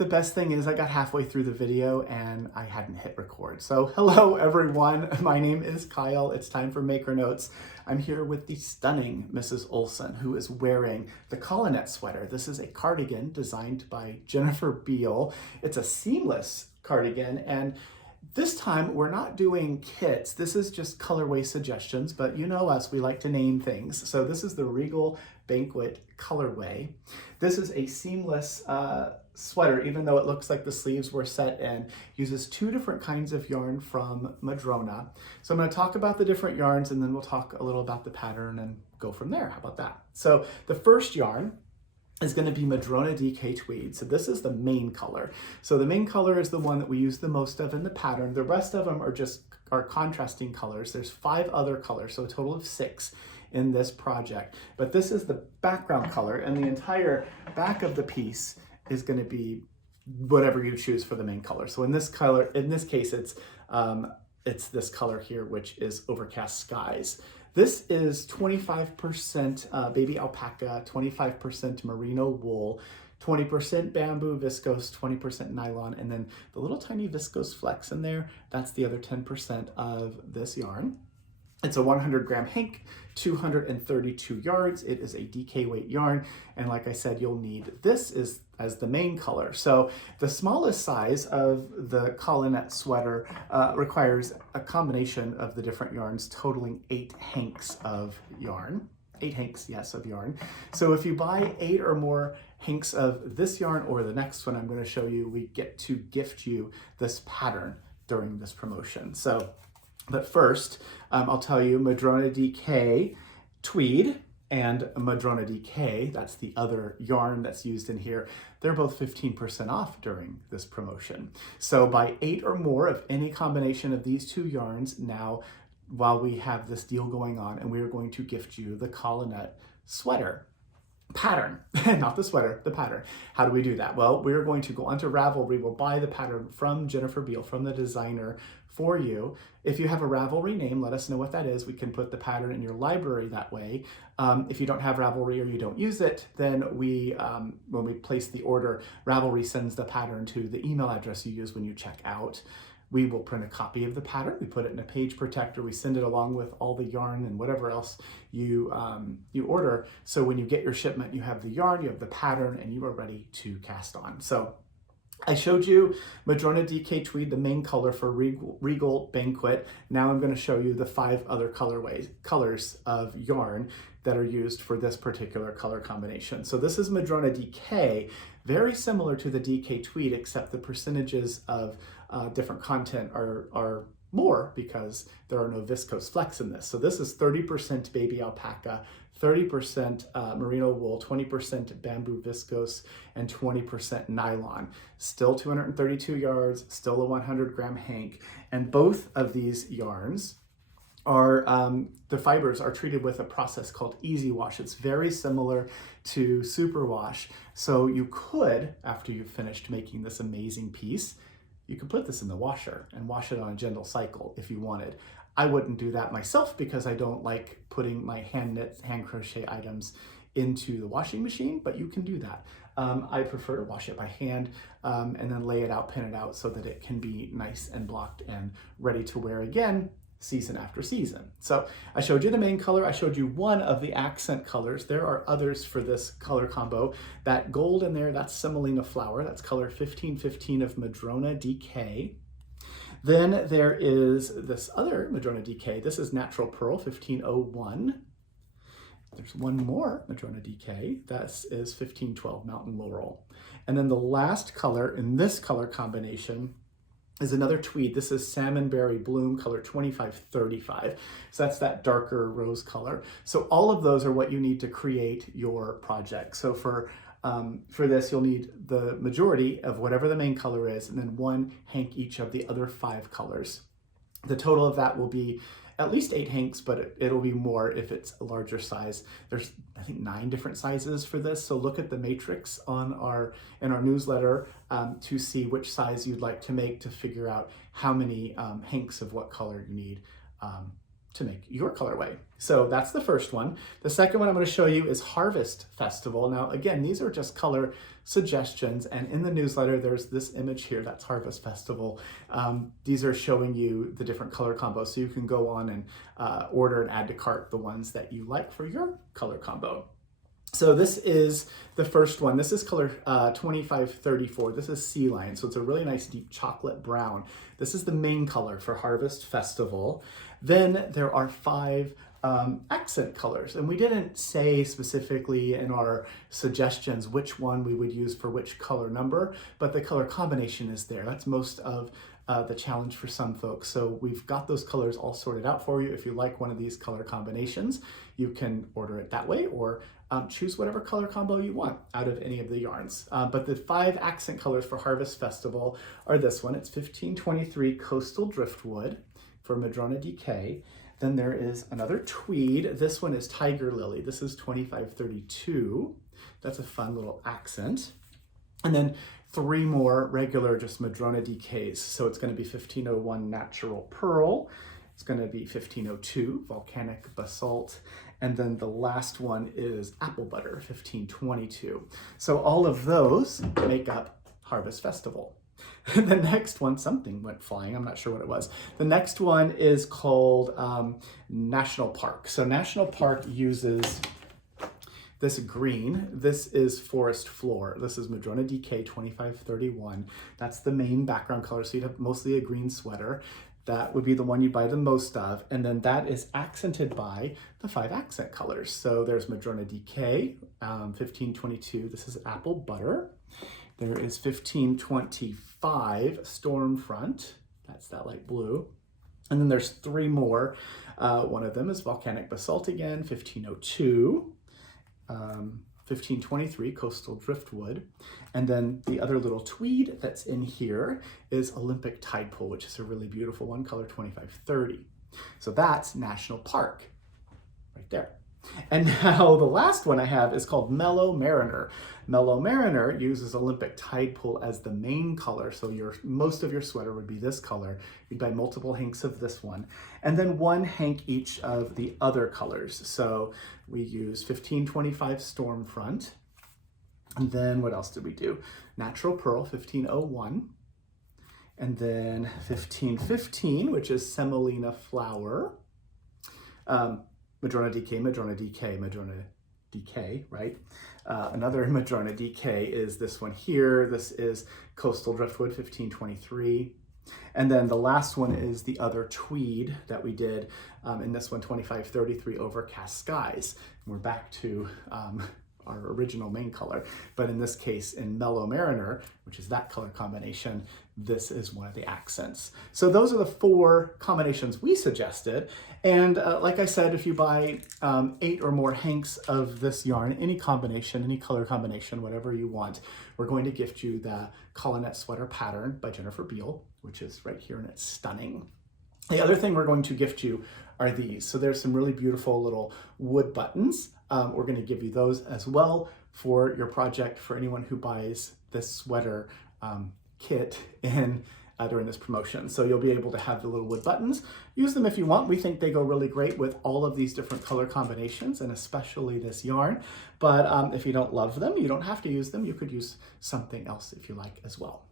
The best thing is I got halfway through the video and I hadn't hit record. So hello everyone, my name is Kyle. It's time for Maker Notes. I'm here with the stunning Mrs. Olson, who is wearing the colinet sweater. This is a cardigan designed by Jennifer Beal. It's a seamless cardigan, and this time we're not doing kits. This is just colorway suggestions, but you know us, we like to name things. So this is the Regal Banquet colorway. This is a seamless sweater, even though it looks like the sleeves were set in. Uses two different kinds of yarn from Madrona. So I'm going to talk about the different yarns, and then we'll talk a little about the pattern and go from there. How about that? So the first yarn is going to be Madrona DK Tweed. So this is the main color. So the main color is the one that we use the most of in the pattern. The rest of them are contrasting colors. There's 5 other colors, so a total of 6 in this project. But this is the background color, and the entire back of the piece is going to be whatever you choose for the main color. So in this case, it's this color here, which is Overcast Skies. This is 25% baby alpaca, 25% merino wool, 20% bamboo viscose, 20% nylon, and then the little tiny viscose flex in there, that's the other 10% of this yarn. It's a 100 gram hank, 232 yards. It is a DK weight yarn. And like I said, you'll need this as the main color. So the smallest size of the colinet sweater requires a combination of the different yarns totaling 8 hanks of yarn. 8 hanks, yes, of yarn. So if you buy 8 or more hanks of this yarn or the next one I'm going to show you, we get to gift you this pattern during this promotion. But first, I'll tell you Madrona DK Tweed and Madrona DK, that's the other yarn that's used in here, they're both 15% off during this promotion. So buy 8 or more of any combination of these two yarns now while we have this deal going on, and we are going to gift you the colinet sweater pattern, not the sweater, the pattern. How do we do that? Well, we're going to go onto Ravelry. We'll buy the pattern from Jennifer Beal, from the designer, for you. If you have a Ravelry name, let us know what that is. We can put the pattern in your library that way. If you don't have Ravelry or you don't use it, then when we place the order, Ravelry sends the pattern to the email address you use when you check out. We will print a copy of the pattern, we put it in a page protector, we send it along with all the yarn and whatever else you order. So when you get your shipment, you have the yarn, you have the pattern, and you are ready to cast on. So I showed you Madrona DK Tweed, the main color for Regal Banquet. Now I'm going to show you the 5 other colors of yarn that are used for this particular color combination. So this is Madrona DK, very similar to the DK Tweed, except the percentages of different content are more because there are no viscose flex in this. So this is 30% baby alpaca, 30% merino wool, 20% bamboo viscose, and 20% nylon. Still 232 yards, still a 100 gram hank. And both of these yarns are, the fibers are treated with a process called easy wash. It's very similar to superwash. So you could, after you've finished making this amazing piece, you could put this in the washer and wash it on a gentle cycle if you wanted. I wouldn't do that myself because I don't like putting my hand knit, hand crochet items into the washing machine, but you can do that. I prefer to wash it by hand and then lay it out, pin it out so that it can be nice and blocked and ready to wear again season after season. So I showed you the main color. I showed you one of the accent colors. There are others for this color combo. That gold in there, that's Semolina Flower. That's color 1515 of Madrona DK. Then there is this other Madrona DK. This is Natural Pearl 1501. There's one more Madrona DK. That is 1512 Mountain Laurel. And then the last color in this color combination is another tweed. This is Salmonberry Bloom, color 2535. So that's that darker rose color. So all of those are what you need to create your project. So for this, you'll need the majority of whatever the main color is, and then 1 hank each of the other 5 colors. The total of that will be at least 8 hanks, but it'll be more if it's a larger size. There's, I think, 9 different sizes for this. So look at the matrix in our newsletter to see which size you'd like to make, to figure out how many hanks of what color you need to make your colorway. So that's the first one. The second one I'm going to show you is Harvest Festival. Now, again, these are just color suggestions, and in the newsletter, there's this image here, that's Harvest Festival. These are showing you the different color combos, so you can go on and order and add to cart the ones that you like for your color combo. So this is the first one. This is color 2534. This is Sea Lion. So it's a really nice deep chocolate brown. This is the main color for Harvest Festival. Then there are 5 accent colors. And we didn't say specifically in our suggestions which one we would use for which color number, but the color combination is there. That's most of the challenge for some folks. So we've got those colors all sorted out for you. If you like one of these color combinations, you can order it that way, or choose whatever color combo you want out of any of the yarns. But the 5 accent colors for Harvest Festival are this one. It's 1523 Coastal Driftwood for Madrona DK. Then there is another tweed. This one is Tiger Lily. This is 2532. That's a fun little accent. And then 3 more regular just Madrona DKs. So it's going to be 1501 Natural Pearl. It's going to be 1502 Volcanic Basalt. And then the last one is Apple Butter, 1522. So all of those make up Harvest Festival. The next one, something went flying, I'm not sure what it was. The next one is called National Park. So National Park uses this green. This is Forest Floor. This is Madrona DK 2531. That's the main background color, so you'd have mostly a green sweater. That would be the one you buy the most of. And then that is accented by the 5 accent colors. So there's Madrona DK, 1522. This is Apple Butter. There is 1525 Stormfront. That's that light blue. And then there's 3 more. One of them is Volcanic Basalt again, 1502. 1523 Coastal Driftwood. And then the other little tweed that's in here is Olympic Tide Pool, which is a really beautiful one, color 2530. So that's National Park right there. And now the last one I have is called Mellow Mariner. Mellow Mariner uses Olympic Tide Pool as the main color, so most of your sweater would be this color. You'd buy multiple hanks of this one, and then 1 hank each of the other colors. So we use 1525 Stormfront, and then what else did we do? Natural Pearl, 1501, and then 1515, which is Semolina Flower. Madrona DK, Madrona DK, Madrona DK, right? Another Madrona DK is this one here. This is Coastal Driftwood, 1523. And then the last one is the other tweed that we did in this one, 2533 Overcast Skies. And we're back to our original main color, but in this case in Mellow Mariner, which is that color combination, this is one of the accents. So those are the 4 combinations we suggested. And like I said, if you buy 8 or more hanks of this yarn, any combination, any color combination, whatever you want, we're going to gift you the Colinet Sweater Pattern by Jennifer Beal, which is right here, and it's stunning. The other thing we're going to gift you are these. So there's some really beautiful little wood buttons. We're going to give you those as well for your project, for anyone who buys this sweater kit during this promotion. So you'll be able to have the little wood buttons. Use them if you want. We think they go really great with all of these different color combinations, and especially this yarn. But if you don't love them, you don't have to use them. You could use something else if you like as well.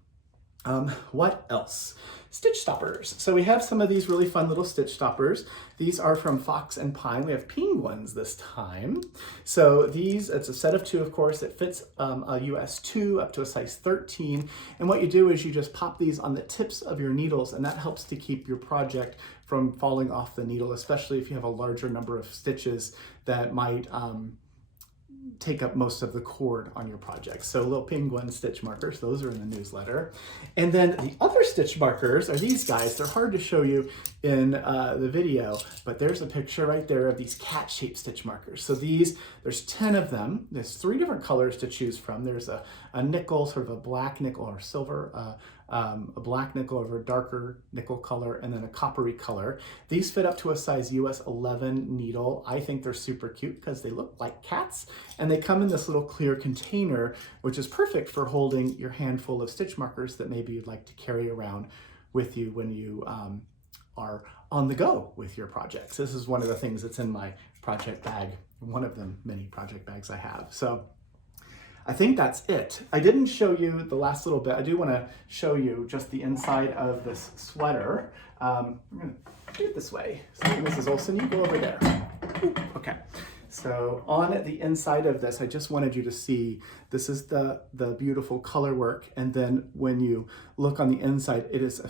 What else? Stitch stoppers. So we have some of these really fun little stitch stoppers. These are from Fox and Pine. We have penguins this time. So these, it's a set of 2, of course. It fits a US 2 up to a size 13. And what you do is you just pop these on the tips of your needles, and that helps to keep your project from falling off the needle, especially if you have a larger number of stitches that might take up most of the cord on your project. So little penguin stitch markers, those are in the newsletter. And then the other stitch markers are these guys. They're hard to show you in the video, but there's a picture right there of these cat-shaped stitch markers. So these, there's 10 of them. There's 3 different colors to choose from. There's a nickel, sort of a black nickel or silver, a black nickel over a darker nickel color, and then a coppery color. These fit up to a size US 11 needle. I think they're super cute because they look like cats, and they come in this little clear container, which is perfect for holding your handful of stitch markers that maybe you'd like to carry around with you when you are on the go with your projects. This is one of the things that's in my project bag, one of the many project bags I have. So I think that's it. I didn't show you the last little bit. I do want to show you just the inside of this sweater. I'm going to do it this way. So Mrs. Olson, you go over there. Ooh, okay. So on the inside of this, I just wanted you to see, this is the beautiful color work. And then when you look on the inside, it is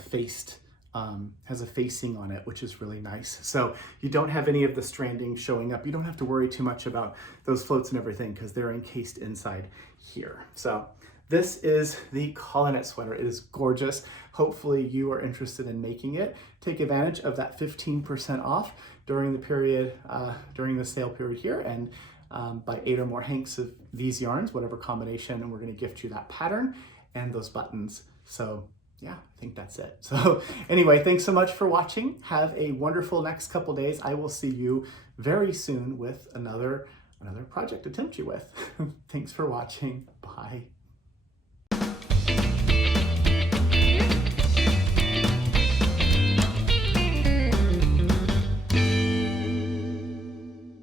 has a facing on it, which is really nice. So you don't have any of the stranding showing up. You don't have to worry too much about those floats and everything because they're encased inside here. So this is the colinet sweater. It is gorgeous. Hopefully you are interested in making it. Take advantage of that 15% off during the period, during the sale period here, and buy 8 or more hanks of these yarns, whatever combination, and we're going to gift you that pattern and those buttons. So yeah, I think that's it. So anyway, thanks so much for watching. Have a wonderful next couple days. I will see you very soon with another project to tempt you with. Thanks for watching. Bye.